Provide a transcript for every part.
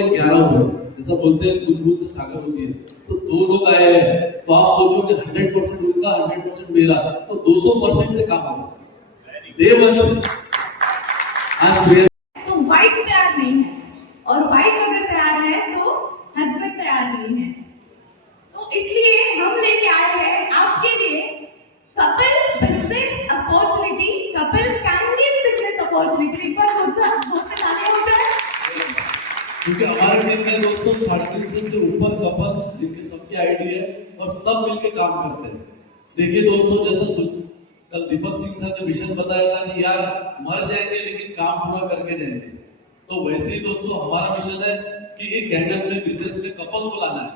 हुए 11 हुए, जैसा बोलते हैं बुलबुल से सागर होती है, तो 2 लोग आए हैं, तो आप सोचो कि 100% उनका 100% मेरा, तो 200% से काम होगा। आज तो वाइफ तैयार नहीं है, और वाइफ अगर तैयार है तो हस्बैंड तैयार नहीं है। तो इसलिए हम लेके आए हैं आपके लिए couple business opportunity, couple candid business opportunity. एक बार सोचते तालियां हो जाए, क्योंकि हमारे टीम में दोस्तों 350 से ऊपर कपल जिनके सबके आइडिया है और सब मिलके काम करते हैं। देखिए दोस्तों, जैसा कल दीपक सिंह सर ने मिशन बताया था कि यार मर जाएंगे लेकिन काम पूरा करके जाएंगे, तो वैसे ही दोस्तों हमारा मिशन है कि एक कैंगन में बिजनेस में कपल को लाना है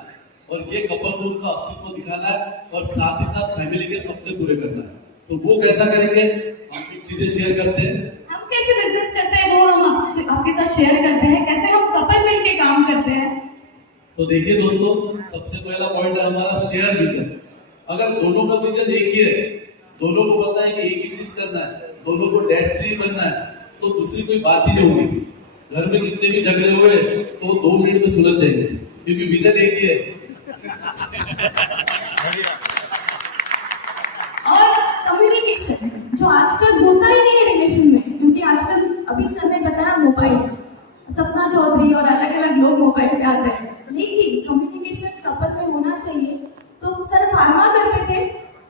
और ये कपल को उनका अस्तित्व दिखाना है और साथ ही साथ फैमिली के सपने पूरे करना है। तो वो कैसा करेंगे, हम कुछ चीजें शेयर करते हैं। हम कैसे बिजनेस करते हैं वो हम आपके साथ शेयर करते हैं, कैसे हम कपल मिलके काम करते हैं। तो देखिए दोस्तों, सबसे पहला पॉइंट है हमारा शेयर विजन। अगर दोनों का विजन एक ही है, दोनों को पता है कि एक ही चीज करना है, दोनों को डैश 3 बनना है, तो दूसरी कोई बात ही नहीं होगी। घर में कितने भी झगड़े हुए तो 2 मिनट में सुलझ जाएंगे, क्योंकि विजन एक ही है। और कम्युनिकेशन जो आजकल होता ही नहीं है रिलेशन में, क्योंकि आजकल अभी सर ने बताया मोबाइल, सपना चौधरी और अलग अलग लोग मोबाइल पे आते हैं, लेकिन कम्युनिकेशन कपल में होना चाहिए। तो सर फार्मा करते थे,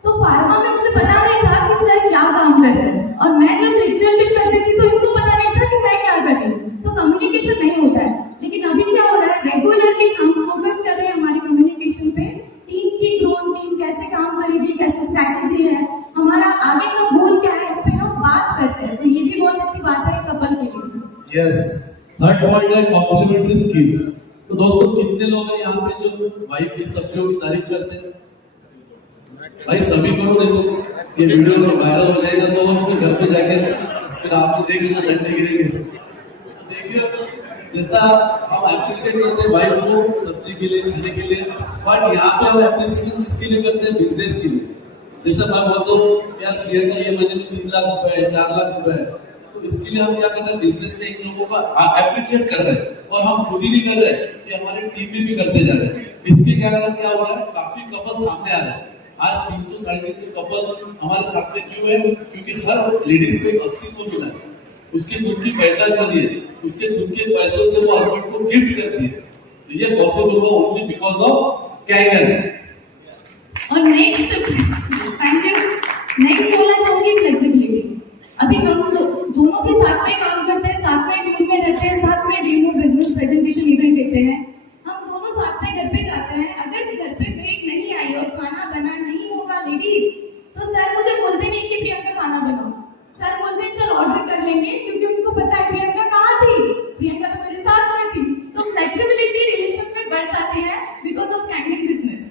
तो फार्मा में मुझे पता नहीं था कि सर क्या काम करते हैं, और मैं जब लेक्चरशिप करती थी तो इनको पता नहीं था कि मैं क्या कर रही हूँ। तो कम्युनिकेशन नहीं होता है, लेकिन अभी क्या हो रहा है, रेगुलरली हम फोकस कर रहे हैं हमारी कम्युनिकेशन पे। टीम की ग्रोथ, टीम कैसे काम करेगी, कैसे स्ट्रैटेजी है, हमारा आगे का गोल क्या है, इस पे हम बात करते हैं। तो ये भी बहुत अच्छी बात है कपल के लिए। यस, थर्ड पॉइंट है कॉम्प्लीमेंट्री स्किल्स। तो दोस्तों, कितने लोग हैं यहाँ पे जो वाइफ की सब्जियों की तारीफ करते हैं? भाई सभी करो, नहीं तो ये वीडियो में वायरल हो जाएगा तो अपने घर पे जाके फिर आपको देख लेना, डंडे गिरेंगे। देखिए, जैसा हम एप्रिशिएट करते हैं वाइफ को सब्जी के लिए, खाने के लिए, बट यहाँ पे हम एप्रिशिएशन किसके लिए करते हैं? बिजनेस के लिए। जैसे मैं बोलता हूँ यार प्रियंका ये महीने में 3 लाख रुपए है, 4 लाख रुपए है, तो इसके लिए हम क्या कर रहे हैं? बिजनेस में एक लोगों का एप्रिशिएट कर रहे हैं, और हम खुद ही नहीं कर रहे हैं, ये हमारी टीम में भी करते जा रहे हैं। इसके कारण क्या हो रहा है, काफी कपल सामने आ रहे हैं। आज 300-350 कपल हमारे साथ में क्यों है? क्योंकि हर लेडीज को एक अस्तित्व मिला है, उसकी खुद की पहचान बनी है, उसके खुद के पैसों से वो हस्बैंड को गिफ्ट करती है। तो ये पॉसिबल हुआ ओनली बिकॉज ऑफ कैंगन। और नेक्स्ट बोलना चाहूंगी फ्लेक्सिबिलिटी। अभी हम दोनों के साथ में काम करते हैं, साथ में टीम में रहते हैं, साथ में डेमो बिजनेस प्रेजेंटेशन इवेंट देते हैं, हम दोनों साथ में घर पे जाते हैं। अगर घर पे मेड नहीं आई और खाना बना नहीं होगा लेडीज, तो सर मुझे बोलते नहीं कि प्रियंका खाना बनाओ, सर बोलते हैं चल ऑर्डर कर लेंगे, क्योंकि उनको पता है प्रियंका कहाँ थी, प्रियंका तो मेरे साथ में थी। तो फ्लेक्सिबिलिटी रिलेशन में बढ़ जाती है बिकॉज ऑफ कैंडिड बिजनेस।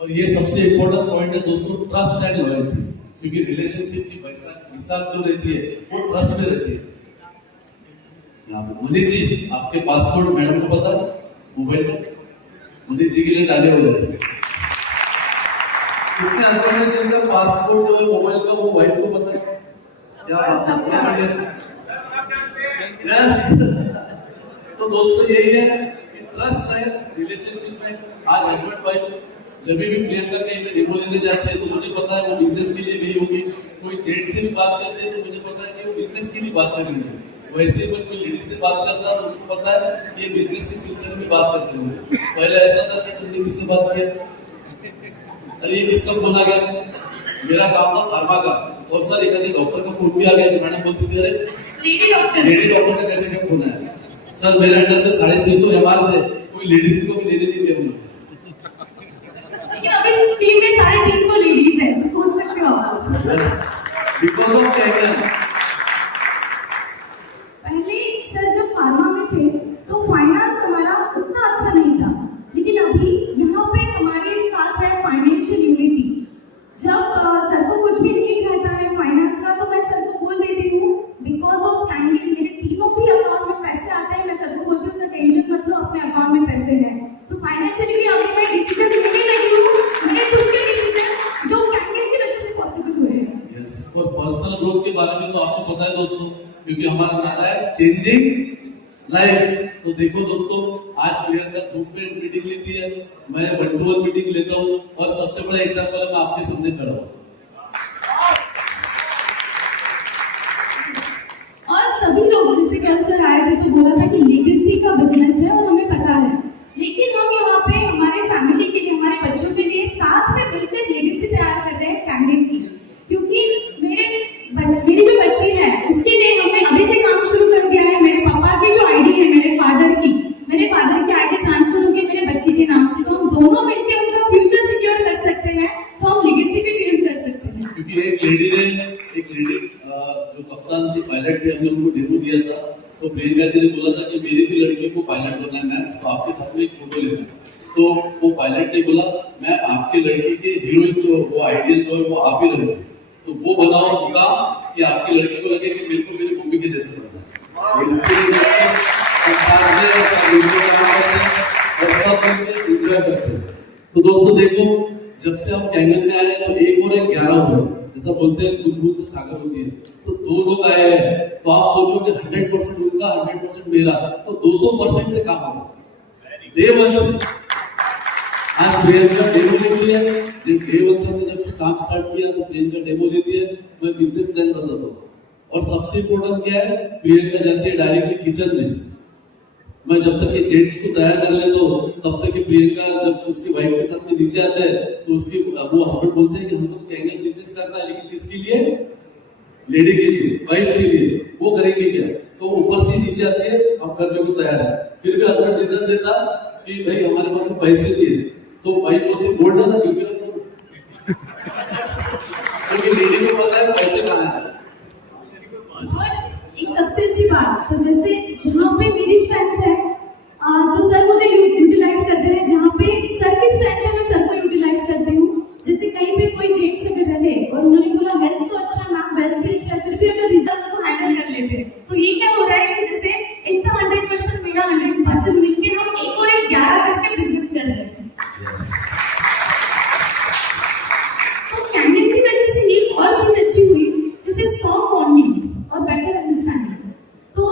और ये सबसे इम्पोर्टेंट पॉइंट है दोस्तों, ट्रस्ट एंड लॉयल्टी। क्योंकि रिलेशनशिप की मिसाल जो रहती है वो ट्रस्ट में रहती है। यहाँ पे मुनीत जी, आपके पासपोर्ट मैडम को पता मोबाइल में, मुनीत जी के लिए डाले हो जाए। कितने हस्बैंड ने जिनका पासपोर्ट जो है मोबाइल का वो वाइफ को पता है? क्या बात है, बहुत बढ़िया। यस, तो दोस्तों यही है कि ट्रस्ट है रिलेशनशिप में। आज हस्बैंड वाइफ जब भी प्रियंका कहीं पे डेमो लेने जाते हैं तो मुझे पता है वो बिजनेस के लिए गई होगी, कोई जेंट से भी बात करते हैं तो मुझे पता है कि वो बिजनेस की भी बात करेंगे, वैसे ही कोई लेडीज से बात करता है मुझे पता है कि ये बिजनेस के सिलसिले में बात करते होंगे। पहले ऐसा था कि तुमने किससे बात किया, अरे ये किसका फोन आ गया, मेरा काम था फार्मा का, और सर एक डॉक्टर का फोन भी आ गया। मैडम बोलती थी अरे लेडी डॉक्टर का कैसे क्या फोन आया? सर मेरे अंडर में 650 एमआर थे, कोई लेडीज को भी लेने नहीं दिया उन्होंने। अभी टीम में 350 लेडीज हैं, तो सोच सकते हो आप। Because of Kangen. पहले सर जब फार्मा में थे तो फाइनेंस हमारा उतना अच्छा नहीं था, लेकिन अभी यहाँ पे हमारे साथ है फाइनेंशियल यूनिटी। जब सर को कुछ भी नीड रहता है फाइनेंस का, तो मैं सर को बोल देती हूँ। बिकॉज ऑफ कैंगन मेरे तीनों भी अकाउंट में पैसे आते हैं, मैं सर को बोलती हूँ सर टेंशन मत लो, अपने अकाउंट में पैसे हैं। तो फाइनेंशियली भी अभी मैं डिसीजन लेने लगी हूँ, मेरे खुद के डिसीजन जो कैंगन की वजह से पॉसिबल हुए हैं। यस, और पर्सनल ग्रोथ के बारे में तो आपको पता है दोस्तों, क्योंकि हमारा नारा है चेंजिंग लाइव्स। तो देखो दोस्तों, आज प्रियंका जूम पे मीटिंग लेती है, मैं 1-to-1 मीटिंग लेता हूँ, और सबसे बड़ा एग्जांपल मैं आपके सामने खड़ा हूँ। और सभी लोग जैसे कल सर आए थे तो बोला था कि लेगेसी का बिजनेस है और हमें पता है, लेकिन हम यहाँ पे हमारे फैमिली के लिए, हमारे बच्चों के लिए साथ में मिलकर लेगेसी तैयार कर रहे हैं कैंडिल की। क्योंकि मेरी जो बच्ची है उसके लिए हमने अभी से काम शुरू कर दिया है। मेरे पापा की जो आईडी है, मेरे फादर की आईडी ट्रांसफर होगी मेरे बच्ची के नाम से, तो हम दोनों मिलकर उनका फ्यूचर सिक्योर कर सकते हैं, तो हम लेगेसी भी बिल्ड कर सकते हैं। क्योंकि एक लेडी जो कप्तान थी, पायलट थी, हमने उनको डेमो दिया था, तो प्रियंका जी ने बोला था कि मेरी भी लड़की को पायलट बनना है मैम, तो आपके साथ में एक फोटो लेना है। तो वो पायलट ने बोला मैम आपके लड़की के हीरोइन जो वो आइडियल जो है वो आप ही रहोगे, तो वो बनाओ होगा कि आपकी लड़की को लगे कि मेरे को मेरी मम्मी के जैसे बनना है। तो दोस्तों देखो, जब से हम कैंगन में आए तो एक और 11 हुए, जैसा बोलते हैं बुलबुल से सागर होती है, तो 2 लोग आए हैं, तो आप सोचो कि 100% उनका 100% मेरा, तो 200% से काम होगा। डे 1 से आज प्रियंका डेमो लेती है, जब डे 1 से हमने जब से काम स्टार्ट किया तो प्रियंका डेमो लेती है, मैं बिजनेस प्लान बताता हूँ। और सबसे इम्पोर्टेंट क्या है, प्रियंका जाती है डायरेक्टली किचन में। मैं जब तक के जेंट्स को तैयार कर लेता हूँ, तब तक कि प्रियंका जब उसकी वाइफ के साथ में नीचे आते हैं तो उसकी वो हस्बैंड बोलते हैं कि हमको तो कैंगन बिजनेस करना है, लेकिन किसके लिए? लेडी के लिए, वाइफ के लिए। वो करेंगे क्या? तो ऊपर से नीचे आती है, हम करने को तैयार है। फिर भी हस्बैंड रीजन देता कि भाई हमारे पास पैसे दिए, तो वाइफ बोलती गोल्ड है ना, क्योंकि लेडी को पता है पैसे कहाँ है। एक सबसे अच्छी बात, तो जैसे जहाँ पे मेरी स्ट्रेंथ है तो सर मुझे यूटिलाइज करते हैं, जहाँ पे सर की स्ट्रेंथ है मैं सर को यूटिलाइज करती हूँ। जैसे कहीं पे कोई जेंट्स अगर रहे और उन्होंने बोला हेल्थ तो अच्छा मैम, वेल्थ भी अच्छा, फिर भी अगर रिजल्ट को हैंडल कर लेते हैं, तो ये क्या हो रहा है कि जैसे इनका 100% मेरा 100% मिलके हम एक और एक 11 करके बिजनेस कर रहे हैं। तो कैंगन की वजह से एक और चीज अच्छी हुई, जैसे स्ट्रॉन्ग बॉन्डिंग और बेटर अंडरस्टैंडिंग। तो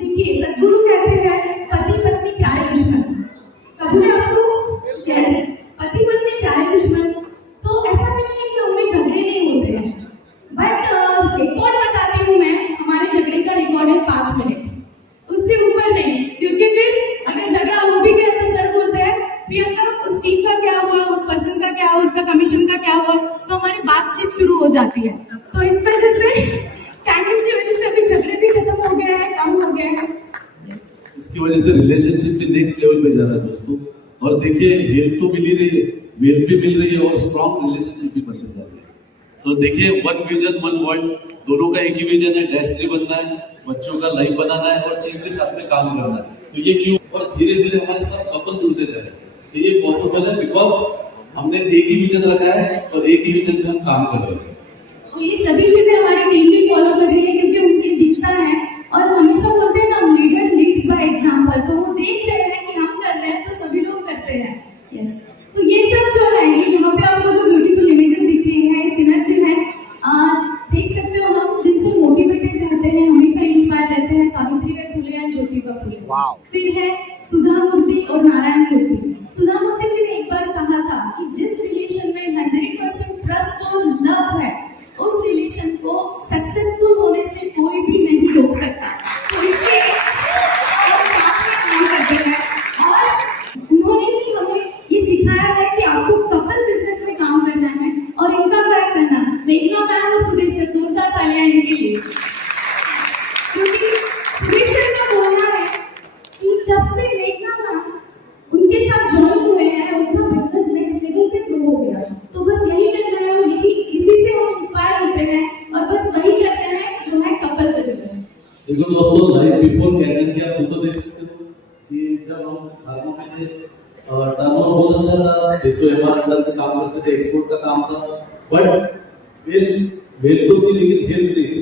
देखिए सदगुरु कहते हैं पति पत्नी प्यारे दुश्मन, कबूल है आपको? यस, पति पत्नी प्यारे दुश्मन। तो ऐसा नहीं है कि हमें झगड़े नहीं होते हैं, बट रिकॉर्ड बताती हूँ मैं, हमारे झगड़े का रिकॉर्ड है 5 मिनट, उससे ऊपर नहीं। क्योंकि फिर अगर झगड़ा हो भी गया तो सर बोलते हैं प्रियंका उस टीम का क्या हुआ, उस पर्सन का क्या हुआ, उसका कमीशन का क्या हुआ, तो हमारी बातचीत शुरू हो जाती है। तो इस वजह से कैंगन की वजह से अभी झगड़े भी खत्म हो गया है, कम हो गया है। इसकी वजह से रिलेशनशिप भी नेक्स्ट लेवल पे जा रहा है दोस्तों। और देखिए हेल्थ तो मिल ही रही है, वेल्थ भी मिल रही है, और स्ट्रॉन्ग रिलेशनशिप भी बनने जा रही है। तो देखिए 1 विजन 1 वर्ल्ड, दोनों का एक ही विजन है, डैश बनना है, बच्चों का लाइफ बनाना है और टीम के साथ में काम करना है। तो ये क्यों, और धीरे धीरे हमारे सब कपल जुड़ते जा रहे हैं। तो ये पॉसिबल है बिकॉज हमने एक ही विजन रखा है और एक ही विजन पे हम काम कर रहे हैं। और ये सभी चीजें हमारी टीम भी फॉलो कर रही है, क्योंकि उनकी दिखता है, और हमेशा बोलते हैं ना लीडर लीड्स बाय एग्जांपल, तो वो देख रहे हैं कि हम कर रहे हैं तो सभी लोग करते हैं। यस, तो ये सब जो है, ये यहाँ पे आपको जो ब्यूटीफुल इमेजेस दिख रही है, ये सिनर्जी है, देख सकते हो। हम जिनसे मोटिवेटेड रहते हैं, हमेशा इंस्पायर रहते हैं, सावित्रीबाई फुले और ज्योतिबा फुले। फिर है सुधा मूर्ति और नारायण मूर्ति। सुधा मूर्ति जी ने एक बार कहा था कि जिस रिलेशन में 100% ट्रस्ट और लव है, उस रिलेशन को सक्सेसफुल होने से कोई भी नहीं रोक सकता। तो इसके और उन्होंने ही हमें ये सिखाया है कि आपको कपल बिजनेस में काम करना है। और इनका क्या कहना, मेघना मैम और सुधीर सर, जोरदार तालियां इनके लिए। क्योंकि सुधीर सर का बोलना है कि जब से मेघना मैम उनके साथ ज्वाइन हुए हैं, उनका बिजनेस नेक्स्ट लेवल पे ग्रो हो गया। तो बस यही करना है, और यही इसी से हम इंस्पायर होते हैं, और बस वही करते हैं जो है कपल बिजनेस। देखो दोस्तों, लाइफ बिफोर कैंगन की आप फोटो देख सकते हो कि जब हम फार्मा में थे, टर्नओवर बहुत अच्छा था, 600 एमआर अंडर में काम करते थे, एक्सपोर्ट का काम था, बट वेल तो थी लेकिन हेल्थ नहीं थी।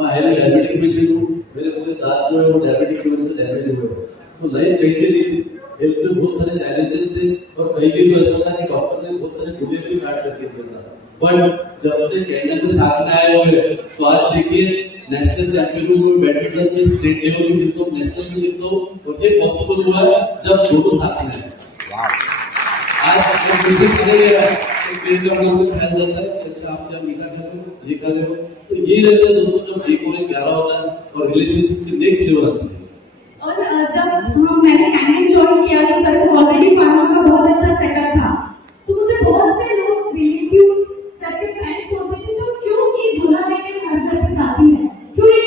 मैं हाईली डायबिटिक पेशेंट हूँ, मेरे पूरे दांत जो है वो डायबिटिक की वजह से डैमेज हुए हैं। तो लाइफ कहीं भी नहीं थी, हेल्थ में बहुत सारे चैलेंजेस थे, और कहीं कहीं तो ऐसा था कि डॉक्टर ने बहुत सारे खुले भी स्टार्ट करके दिया था। बट जब से कैंगन के साथ में आए हुए, तो आज देखिए नेशनल चैंपियन में बैडमिंटन में स्टेट लेवल में जीतता हूँ, नेशनल में जीतता हूँ, और ये पॉसिबल हुआ है जब दोनों साथ में हैं। आज हम बिल्कुल चले गए तो पेट का अपना ख्याल रहता है कि अच्छा आप क्या मीठा खा रहे हो, ये खा रहे हो, तो यही रहता है दोस्तों जब 1 और 1 11 होता है और रिलेशनशिप की नेक्स्ट लेवल आती है। और जब मैंने कैनिंग ज्वाइन किया तो सर को ऑलरेडी फार्मा का बहुत अच्छा सेटअप था, तो मुझे बहुत से लोग रिलेटिव्स सर के फ्रेंड्स होते थे, तो क्यों ये झोला लेके हर घर पे जाती है, क्यों ये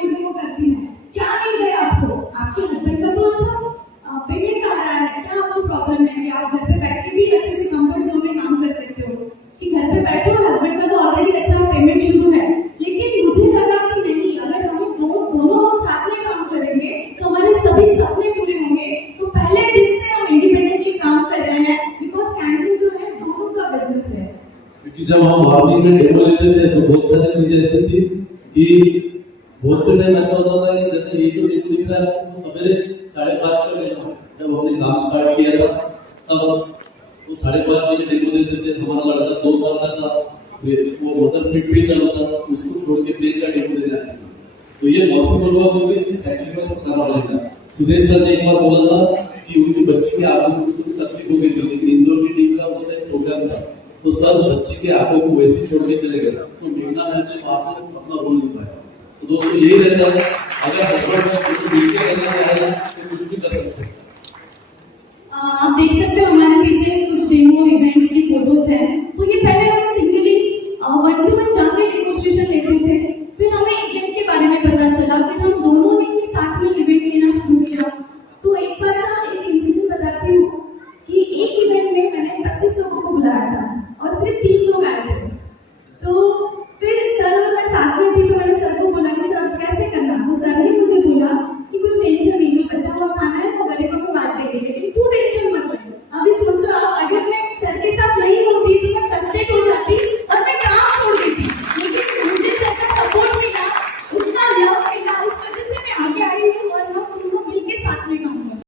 डेको करती है, क्या नहीं है आपको, आपके हस्बैंड का तो अच्छा पेमेंट आ रहा है, क्या आपको प्रॉब्लम है कि आप घर पे बैठ के भी अच्छे से कंफर्ट जोन में काम कर सकते हो, कि घर पे बैठो और हस्बैंड का तो ऑलरेडी अच्छा पेमेंट शुरू है। लेकिन मुझे लगा कि नहीं, अगर हम दोनों हम साथ में काम करेंगे तो हमारे सभी सपने पूरे होंगे। तो पहले दिन से हम इंडिपेंडेंटली काम कर रहे हैं, बिकॉज कैंटीन जो है दोनों का बिजनेस है। क्योंकि जब हम मॉर्निंग में डेमो लेते थे तो बहुत सारी चीजें ऐसी थी कि बहुत से टाइम ऐसा होता था कि जैसे ये जो डेमो दिख रहा है आपको सवेरे 5:30 का डेमो, जब हमने काम स्टार्ट किया था तब वो 5:30 बजे डेमो देते थे। हमारा लड़का 2 साल का था, वो मदर फीड पे चल रहा था, उसको छोड़ के प्लेन का डेमो देने आते थे। तो ये पॉसिबल हुआ क्योंकि सैक्रिफाइस करना पड़ेगा। सुदेश सर ने एक बार बोला था कि उनकी बच्ची की आंखों में उसको तकलीफ हो गई थी, लेकिन इंदौर की टीम का उसका एक प्रोग्राम था, तो सर बच्ची के आंखों को वैसे छोड़ के चले गए, तो मेघना मैम ने वहां पर अपना रोल निभाया। तो दोस्तों यही रहता है, अगर हस्बैंड का कुछ मिलकर करना चाहेगा तो कुछ भी कर सकते हैं। आप देख सकते हो हमारे पीछे कुछ डेमो और इवेंट्स की फोटोज हैं। तो ये पहले हम सिंगली 1-to-1 जाके डेमोस्ट्रेशन लेते थे, फिर हमें इवेंट के बारे में पता चला, फिर हम दोनों ने ही साथ में इवेंट लेना शुरू किया। तो एक बार का एक इंसिडेंट बताती हूँ कि एक इवेंट में मैंने 25 लोगों को बुलाया था और सिर्फ 3 लोग आए थे। तो फिर सर और मैं साथ में थी, तो मैंने सर को बोला कि सर अब कैसे करना, तो सर ने मुझे बोला कि कुछ टेंशन नहीं, जो बचा हुआ खाना है तो गरीबों को बांट देंगे, लेकिन तू टेंशन मत ले। अभी सोचो आप, अगर मैं सर के साथ नहीं होती तो मैं फ्रस्ट्रेट हो जाती और मैं काम छोड़ देती, लेकिन मुझे सर का सपोर्ट मिला, उतना लव मिला, उस वजह से मैं आगे आई हूँ और हम दोनों मिलके साथ में काम कर।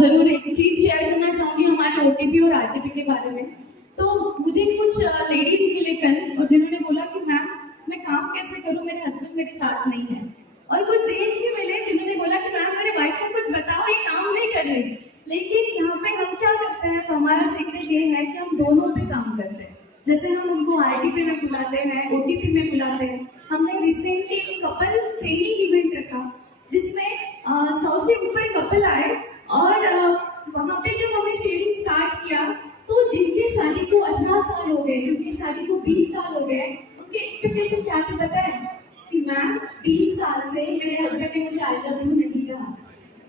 जरूर एक चीज शेयर करना चाहूंगी हमारे ओटीपी और आरटीपी के बारे में। तो मुझे कुछ लेडीज मिले कल और जिन्होंने बोला कि मैम मैं काम कैसे करूं, मेरे हस्बैंड मेरे साथ नहीं है। और कुछ जेंट्स भी मिले जिन्होंने बोला कि मैम मेरे वाइफ को कुछ बताओ, ये काम नहीं कर रही। लेकिन यहाँ पे हम क्या करते हैं, तो हमारा सीक्रेट ये है कि हम दोनों पे काम करते हैं। जैसे हम उनको आरटीपी में बुलाते हैं, ओटीपी में बुलाते हैं। हमने रिसेंटली कपल ट्रेनिंग इवेंट रखा जिसमें 100 से ऊपर कपल आए, और वहाँ पे जब हमने शेयरिंग स्टार्ट किया तो जिनकी शादी को 18 साल हो गए, जिनकी शादी को 20 साल हो गए, उनके एक्सपेक्टेशन क्या थे पता है कि मैम 20 साल से मेरे हस्बैंड ने मुझे आई लव यू नहीं कहा,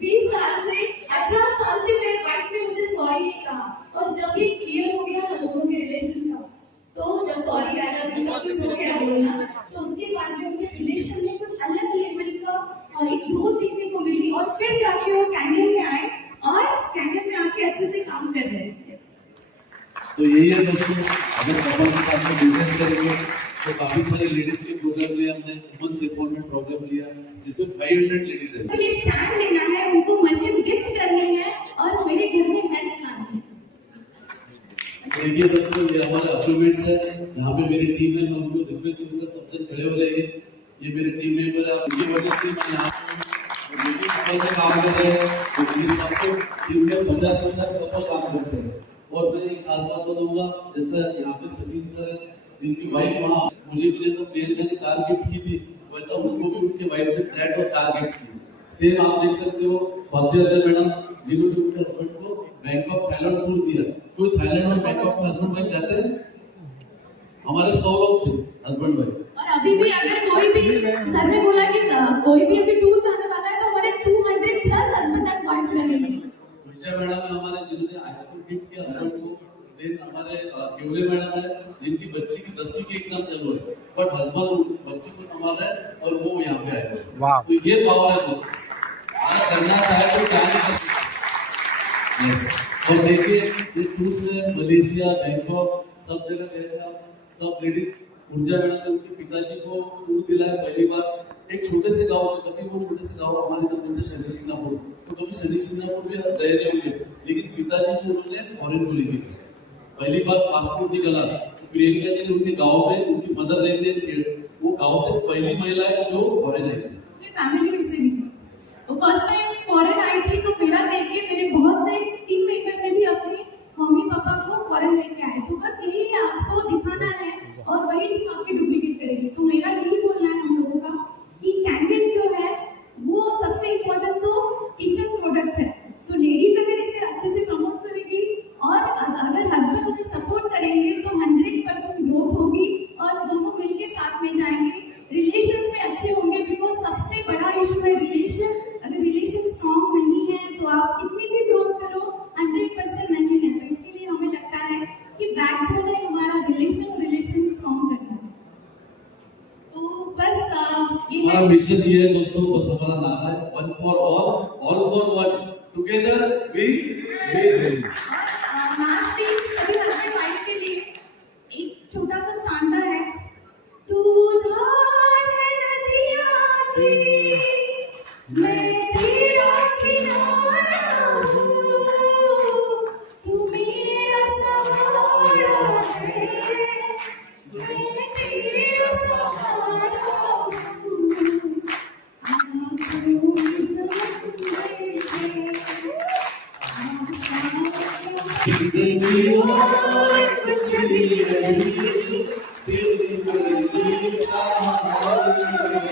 20 साल से 18 साल से मेरे वाइफ ने मुझे सॉरी नहीं कहा। और जब ये क्लियर हो गया ना दोनों के रिलेशन का, तो जब सॉरी आई लव यू सब कुछ हो गया बोलना, तो उसके बाद में उनके रिलेशन में कुछ अलग लेवल का एक ग्रोथ देखने को मिली, और फिर जाके वो कैंडल में आए और कैंडल में आके अच्छे से काम कर रहे हैं। तो यही है दोस्तों, अगर कपल के साथ में बिजनेस करेंगे तो काफी सारे लेडीज के प्रोग्राम लिया हमने, वुमेन्स एम्पावरमेंट प्रोग्राम लिया जिसमें 500 लेडीज है। तो ये स्टैंड लेना है, उनको मशीन गिफ्ट करनी है और मेरे घर में हेल्प लानी है। तो ये दोस्तों ये हमारे अचीवमेंट्स है। यहाँ पे मेरी टीम है, मैं उनको रिक्वेस्ट करूंगा सब जन खड़े हो जाइए। ये मेरे टीम मेंबर है, उनकी वजह से मैं यहाँ कपल में काम कर रहे हैं, तो ये सबको टीम में 50-50 कपल काम करते हैं। और मैं एक खास बात बताऊंगा, जैसा यहाँ पे सचिन सर है जिनकी वाइफ वहाँ मुझे भी जैसा प्रियंका ने कार गिफ्ट की थी, वैसा उनको भी उनके वाइफ ने फ्लैट और कार गिफ्ट की। सेम आप देख सकते हो स्वाति अग्रवाल मैडम जिन्होंने उनके हस्बैंड को बैंकॉक थाईलैंड टूर दिया। कोई थाईलैंड और बैंकॉक में हस्बैंड वाइफ जाते हैं? हमारे 100 लोग थे हस्बैंड वाइफ। और अभी भी अगर कोई भी सर ने बोला कि कोई भी अभी टूर जाने वाला है तो हमारे 200 प्लस हस्बैंड एंड वाइफ रहेंगे। विजय मैडम है हमारे जिन्होंने आईफोन गिफ्ट किया हस्बैंड को। देन हमारे केवले मैडम है जिनकी बच्ची की 10वीं की एग्जाम चल रही है, बट हस्बैंड बच्ची को संभाल रहा है और वो यहाँ पे आए हैं। तो ये पावर है दोस्तों, अगर करना चाहे तो क्या नहीं कर सकते। यस, और देखिए ये टूर्स है मलेशिया, बैंकॉक, सब जगह गए थे आप, सब लेडीज। ऊर्जा मैडम ने उनके पिताजी को टूर दिलाया पहली बार एक छोटे से गांव से। कभी वो छोटे से गांव हमारे इधर बोलते शनि सिंगापुर, तो कभी शनि सिंगापुर भी गए नहीं होंगे, लेकिन पिताजी को उन्होंने फॉरेन को लेके पहली बार पासपोर्ट निकला तो प्रियंका जी ने उनके गांव में उनकी मदर रहती है वो गांव से पहली महिला है जो फॉरेन आई थी। अपने फैमिली में से भी तो फर्स्ट टाइम फॉरेन आई थी, तो मेरा देख के मेरे बहुत से टीम मेंबर ने भी अपने मम्मी पापा को फॉरेन लेके आए। तो बस यही है, आपको दिखाना है और वही टीम आपकी डुप्लीकेट करेगी। तो मेरा यही बोलना है हम लोगों का कि कैंटीन जो है वो सबसे इम्पोर्टेंट तो किचन प्रोडक्ट है। तो लेडीज अगर इसे अच्छे से प्रमोट करेगी और अगर हस्बैंड उन्हें सपोर्ट करेंगे तो 100% ग्रोथ होगी और दोनों मिलके साथ में जाएंगे, रिलेशंस में अच्छे होंगे। बिकॉज सबसे बड़ा इशू है रिलेशन। अगर रिलेशन स्ट्रॉन्ग नहीं है तो आप कितनी भी ग्रोथ करो 100% नहीं है। तो इसके लिए हमें लगता है कि बैकबोन है हमारा रिलेशन स्ट्रॉन्ग करना। तो बस ये हमारा है। मिशन ये है दोस्तों, बस हमारा नारा है one for all for one, together we win. नाचती सभी हस्बैंड वाइफ के लिए एक छोटा सा स्टांजा है। तू धार है नदियाँ की, मैं तेरा किनारा हूँ। तू मेरा सहारा है, मैं तेरा सहारा हूँ। आँखों में समुंदर से जिंदगी और कुछ भी नहीं, तेरी मेरी कहानी।